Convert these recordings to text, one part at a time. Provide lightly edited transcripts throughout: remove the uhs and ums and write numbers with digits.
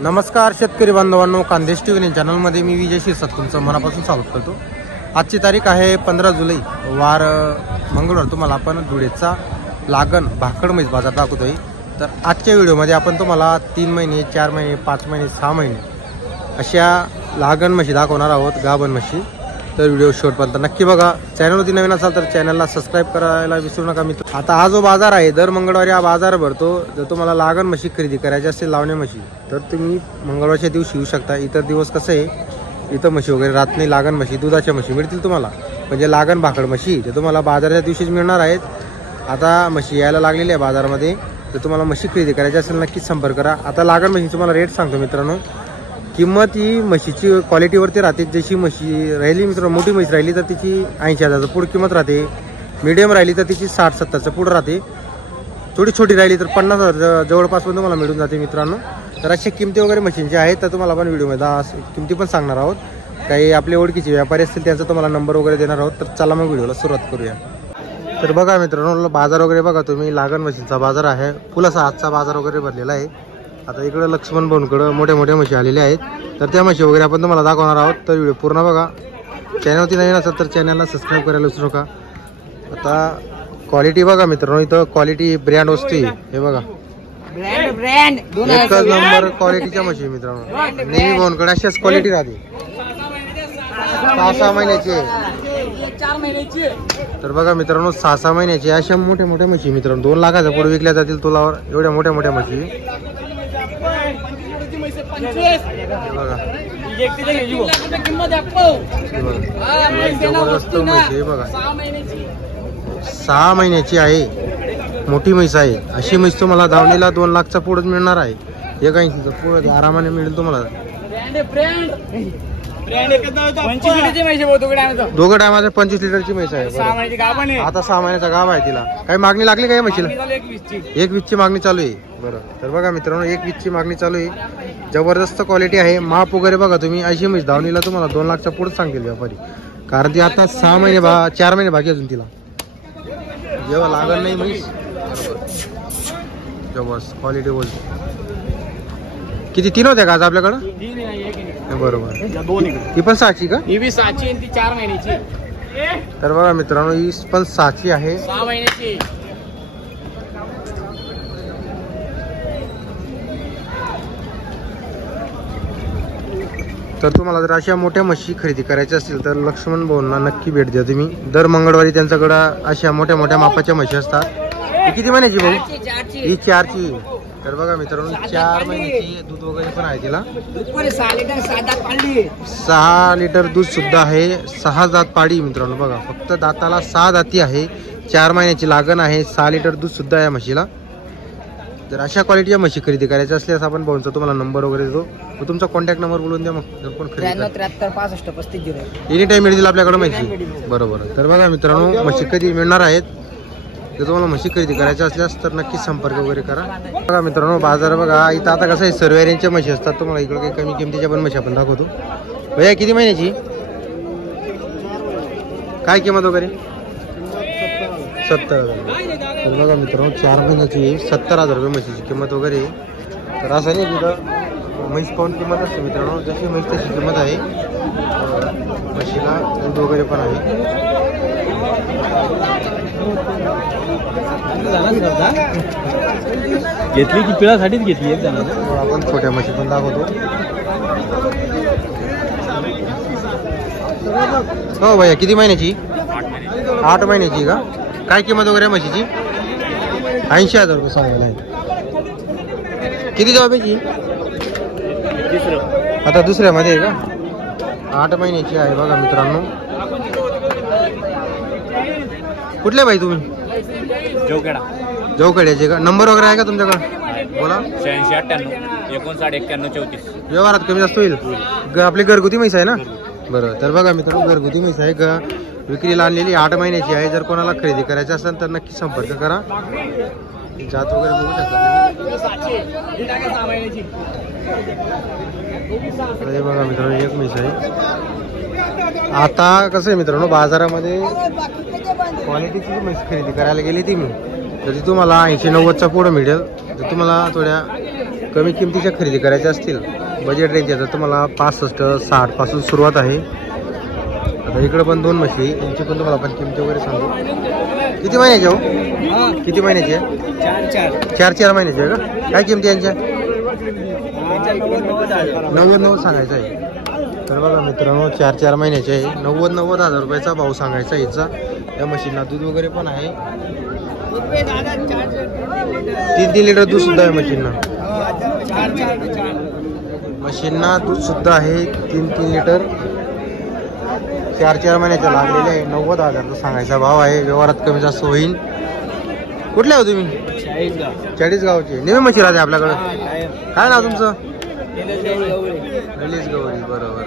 नमस्कार शेतकरी बांधवांनो, खानदेश टीव्ही चॅनलमध्ये मी विजय शिरसाट तुमचं मनापासून स्वागत करतो। आजची तारीख आहे 15 जुलै, वार मंगळवार। तुम्हाला आपण धुळेचा लागण भाकड म्हैस बाजार दाखवतोय। तर आजच्या व्हिडिओमध्ये आपण तुम्हाला 3 महिने 4 महिने 5 महिने 6 महिने अशा लागण म्हशी दाखवणार आहोत, गाभण म्हशी। तर व्हिडिओ शेवटपर्यंत नक्की बघा। चॅनलवरती नवीन असाल तर चॅनलला सबस्क्राइब करायला विसरू नका मित्र। आता हा जो बाजार आहे, दर मंगळवारी हा बाजार भरतो। जर तुम्हाला लागण म्हशी खरेदी करायची असेल, लावणे म्हशी, तर तुम्ही मंगळवारच्या दिवशी येऊ शकता। इतर दिवस कसं आहे, इथं म्हशी वगैरे राहत नाही। लागण म्हशी, दुधाच्या म्हशी मिळतील तुम्हाला, म्हणजे लागण भाकड म्हशी ते तुम्हाला बाजाराच्या दिवशीच मिळणार आहेत। आता म्हशी यायला लागलेली आहे बाजारामध्ये। तर तुम्हाला म्हशी खरेदी करायची असेल नक्कीच संपर्क करा। आता लागण म्हशी तुम्हाला रेट सांगतो मित्रांनो। किंमत ही म्हशीची क्वालिटीवरती राहते। जशी म्हशी राहिली मित्रांनो, मोठी म्हैस राहिली तर तिची 80,000चं पुढं किंमत राहते। मीडियम राहिली तर तिची 60-70चं पुढं राहते। थोडी छोटी राहिली तर 50,000 जवळपास पण तुम्हाला मिळून जाते मित्रांनो। तर अशा किमती वगैरे म्हशींच्या आहेत, तर तुम्हाला आपण व्हिडिओमध्ये किमती पण सांगणार आहोत। काही आपले ओळखीचे व्यापारी असतील त्यांचा तुम्हाला नंबर वगैरे देणार आहोत। तर चला मग व्हिडिओला सुरुवात करूया। तर बघा मित्रांनो, बाजार वगैरे बघा तुम्ही, लागण म्हशींचा बाजार आहे। फुल असा आजचा बाजार वगैरे भरलेला आहे। आता इकडे लक्ष्मण भाऊंकडे मोठ्या मोठ्या म्हशी आलेल्या आहेत। तर त्या म्हशी वगैरे आपण तुम्हाला दाखवणार आहोत। तर व्हिडिओ पूर्ण बघा। चॅनलवरती नवीन असेल तर चॅनलला सबस्क्राइब करायला विसरू नका। आता क्वालिटी बघा मित्रांनो, इथं क्वालिटी ब्रँड वस्तू हे बघा, ब्रँड एकच नंबर क्वालिटीच्या म्हशी मित्रांनो। नेहमी भाऊंकडे अशाच क्वालिटी राहते। 6-6 महिन्याची, 4 महिन्याची। तर बघा मित्रांनो, 6-6 महिन्याची अशा मोठ्या मोठ्या म्हशी मित्रांनो 2 लाखाच्या पुढे विकल्या जातील तुलावर, एवढ्या मोठ्या मोठ्या म्हशी बघा। जबरदस्त म्हशी बघा, 6 महिन्याची आहे, मोठी म्हैस आहे। अशी म्हैस तुम्हाला दावणीला 2 लाखचा पुढे मिळणार आहे। 180चा पुढे आरामाने मिळेल तुम्हाला। दोघं टायमाचं 25 लिटरची म्हैस आहे। आता 6 महिन्याचा गाव आहे। तिला काही मागणी लागली काय म्हशीला? 120ची मागणी चालू आहे। बरं, तर बघा मित्रांनो, 120ची मागणी चालू आहे। जबरदस्त क्वालिटी आहे। माप वगैरे बघा तुम्ही, अशी म्हैस धावणीला तुम्हाला 2 लाखच्या पुढे सांगतील व्यापारी, कारण ती आता 6 महिने 4 महिने बाकी अजून तिला, जेव्हा लागण नाही म्हैस। जबरदस्त क्वालिटी बोल। किती 3 होत्या का आज आपल्याकडं? बरोबर, ही पण 6ची का? ही बी 6ची आणि ती 4 महिन्याची। तर बघा मित्रांनो, ही पण 6ची आहे, 6 महिन्याची। तर तुम्हाला जर अशा मोठ्या म्हशी खरेदी करायच्या असतील तर लक्ष्मण भाऊंना नक्की भेट द्या तुम्ही। दर मंगळवारी त्यांच्याकडं अशा मोठ्या मोठ्या मापाच्या म्हशी असतात। ही किती महिन्याची भाऊ? ही 4ची। तर बघा मित्रांनो, 4 महिन्याची, दूध वगैरे पण आहे तिला। 6 लिटर दूध सुद्धा आहे। 6 दात पाडी मित्रांनो बघा, फक्त दाताला 6 दाती आहे। 4 महिन्याची लागण आहे। 6 लिटर दूध सुद्धा आहे म्हशीला। जर अशा क्वालिटीच्या म्हशी खरेदी करायच्या असल्यास आपण भाऊंचा तुम्हाला नंबर वगैरे देतो, तुमचा कॉन्टॅक्ट नंबर बोलून द्या। मग जर कोण खरेदी 93 65 35 एनी टाइम मिळतील आपल्याकडे म्हशी। बरोबर, तर बघा मित्रांनो, म्हशी कधी मिळणार आहेत। जर तुम्हाला म्हशी खरेदी करायच्या असल्यास तर नक्की संपर्क वगैरे करा। बघा मित्रांनो, बाजार बघा, इथं आता कसं आहे, सर्व रेंजच्या म्हशी असतात। तुम्हाला इकडे काही कमी किमतीच्या पण म्हशी आपण दाखवतो। भैया किती महिन्याची, काय किंमत वगैरे? 70,000। तर बघा मित्रांनो, 4 महिन्याची 70,000 रुपये म्हशीची किंमत वगैरे। तर असं नाही, तिथं म्हैस पाऊन किंमत असते मित्रांनो, जशी म्हैस तशी किंमत आहे। म्हशीला दूध वगैरे पण आहे। घेतली की पिळासाठीच घेतली एक जण। आपण छोट्या म्हशी पण दाखवतो। हो भैया, किती महिन्याची? 8 महिन्याची का? काय किंमत वगैरे म्हशीची? 80,000 रुपये सांगायला आहे। किती जबाबाची? आता दुसऱ्यामध्ये आहे का? 8 महिन्याची आहे बघा मित्रांनो। कुठले भाई तुम्ही? जवखेड्याचे का? नंबर वगैरे आहे का तुमच्याकडे? बोला। 86 58 59 34। व्यवहारात कमी जास्त होईल। आपली घरगुती म्हैस आहे ना? बरं, तर बघा मित्रांनो, घरगुती म्हैस आहे का, विक्रीला आणलेली, 8 महिन्याची आहे। जर कोणाला खरेदी करायची असेल तर नक्की संपर्क करा। जात वगैरे बघू शकता। बघा मित्रांनो, एक म्हैस आहे। आता कसं आहे मित्रांनो, बाजारामध्ये क्वालिटीची म्हैस खरेदी करायला गेली ती मी, तर ती तुम्हाला 80-90चा पुढं मिळेल। तर तुम्हाला थोड्या कमी किमतीच्या खरेदी करायच्या असतील बजेट रेंज आहे तर तुम्हाला 65-60 पासून सुरुवात आहे. आता इकडे पण 2 म्हशी आहे, यांची पण तुम्हाला आपण किमती वगैरे सांगू. किती महिन्याचे हो? किती महिन्याचे आहे? 4 महिन्याचे आहे का? काय किमती यांच्या? 90 सांगायचं आहे. तर बघा मित्रांनो 4 महिन्याचे आहे, 90,000 रुपयाचा भाव सांगायचा याचा. या मशीनला दूध वगैरे पण आहे, 3 लिटर दूध सुद्धा आहे मशीनला. दूध सुद्धा आहे 3 लिटर. 4 महिन्याच्या लागलेले आहे, 90,000 सांगायचा भाव आहे. व्यवहारात कमी जास्त होईल. कुठले हो तुम्ही? 40 गावचे. नेहमी म्हशी राहते आपल्याकडं. काय नाव तुमचं? निलेश गवळी. बरोबर.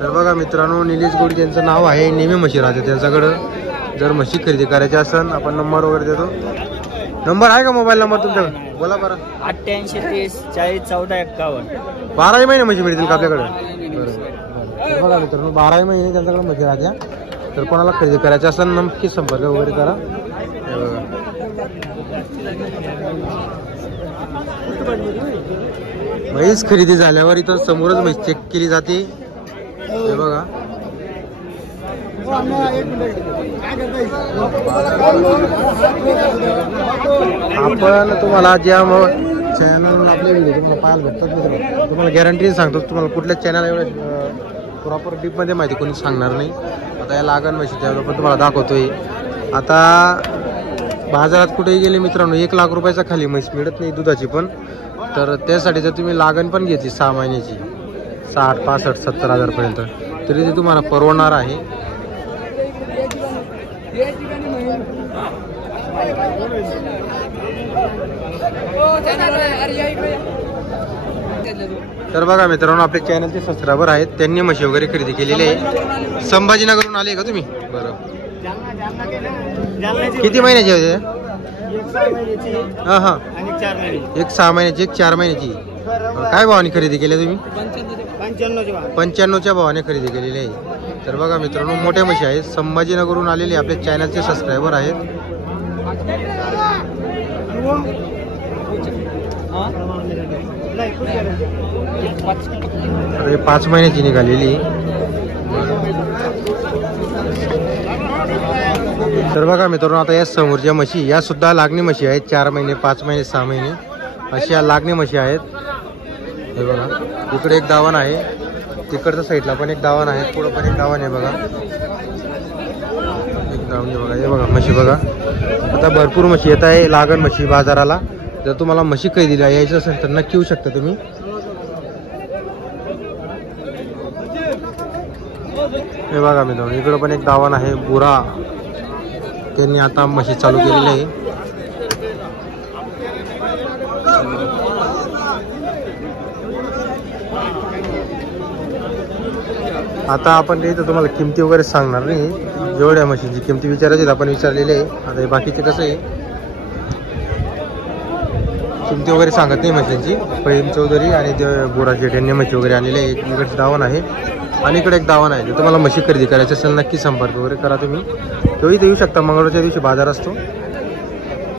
तर बघा मित्रांनो निलेश गवळी त्यांचं नाव आहे. नेहमी म्हशी राहते त्यांच्याकडं. जर म्हशी खरेदी करायची असेल आपण नंबर वगैरे देतो. नंबर आहे का मोबाईल नंबर तुमच्याकडे? बोला बरं. 88 30 40 14 51. 12 महिने म्हशी मिळतील का आपल्याकडे? बरोबर. बघा मित्रांनो 12 महिने त्यांच्याकडे म्हशी राहत्या. तर कोणाला खरेदी करायची असेल नक्की संपर्क वगैरे करा. म्हैस खरेदी झाल्यावर इथं समोरच म्हैस चेक केली जाते. हे बघा आपण तुम्हाला ज्या चॅनल आपले व्हिडिओ तुम्हाला पाहायला भेटतात मित्रांनो, तुम्हाला गॅरंटी सांगतो तुम्हाला कुठल्या चॅनल एवढं प्रॉपर डीपमध्ये माहिती कोणी सांगणार नाही. आता या लागण म्हशी त्यावेळेला पण तुम्हाला दाखवतोय. आता बाजारात कुठेही गेले मित्रांनो 1 लाख रुपयाचा खाली म्हैस मिळत नाही दुधाची पण. तर त्यासाठी जर तुम्ही लागण पण घेतली 6 महिन्याची 60 65 70 हजारपर्यंत तरी ते तुम्हाला परवडणार आहे. तर बघा मित्रांनो आपल्या चॅनलचे सबस्क्रायबर आहेत, त्यांनी म्हशी वगैरे खरेदी केलेली आहे. संभाजीनगरहून आले का तुम्ही? बरं. किती महिन्याचे होते? हां एक 6 महिन्याची, एक 4 महिन्याची. काय भावाने खरेदी केली तुम्ही? 95च्या भावाने खरेदी केलेली आहे. तर बघा मित्रांनो मोठ्या म्हशी आहेत, संभाजीनगरहून आलेले आपल्या चॅनलचे सबस्क्रायबर आहेत. अरे 5 महिन्याची निघालेली. तर बघा मित्रांनो आता या समोरच्या म्हशी या सुद्धा लागणी म्हशी आहेत. 4 महिने 5 महिने 6 महिने अशा लागणी म्हशी आहेत. हे बघा इकडे एक दावण आहे, तिकडच्या साईडला पण एक दावण आहे, पुढं पण एक दावण आहे. बघा एक दावण बघा. हे बघा म्हशी बघा. आता भरपूर म्हशी येत आहे लागण म्हशी बाजाराला. जर तुम्हाला म्हशी खरेदीला यायचं असेल तर नक्की येऊ शकता तुम्ही. हे बघा मित्रांनो इकडं पण एक दावण आहे बुरा, त्यांनी आता म्हशी चालू केलेली आहे. आता आपण इथं तुम्हाला किमती वगैरे सांगणार नाही, जेवढ्या म्हशींची किमती विचारायची आपण विचारलेली आहे. आता हे बाकीचे कसं आहे किमती वगैरे सांगत नाही म्हशींची. फहीम चौधरी आणि बुरा शेठ यांनी म्हशी वगैरे आणलेले आहे. इकडे दावण आहे आणि इकडे एक दावण आहे. जर तुम्हाला म्हशी खरेदी करायची असेल नक्की संपर्क वगैरे करा तुम्ही. तो इथे येऊ शकता, मंगळवारच्या दिवशी बाजार असतो.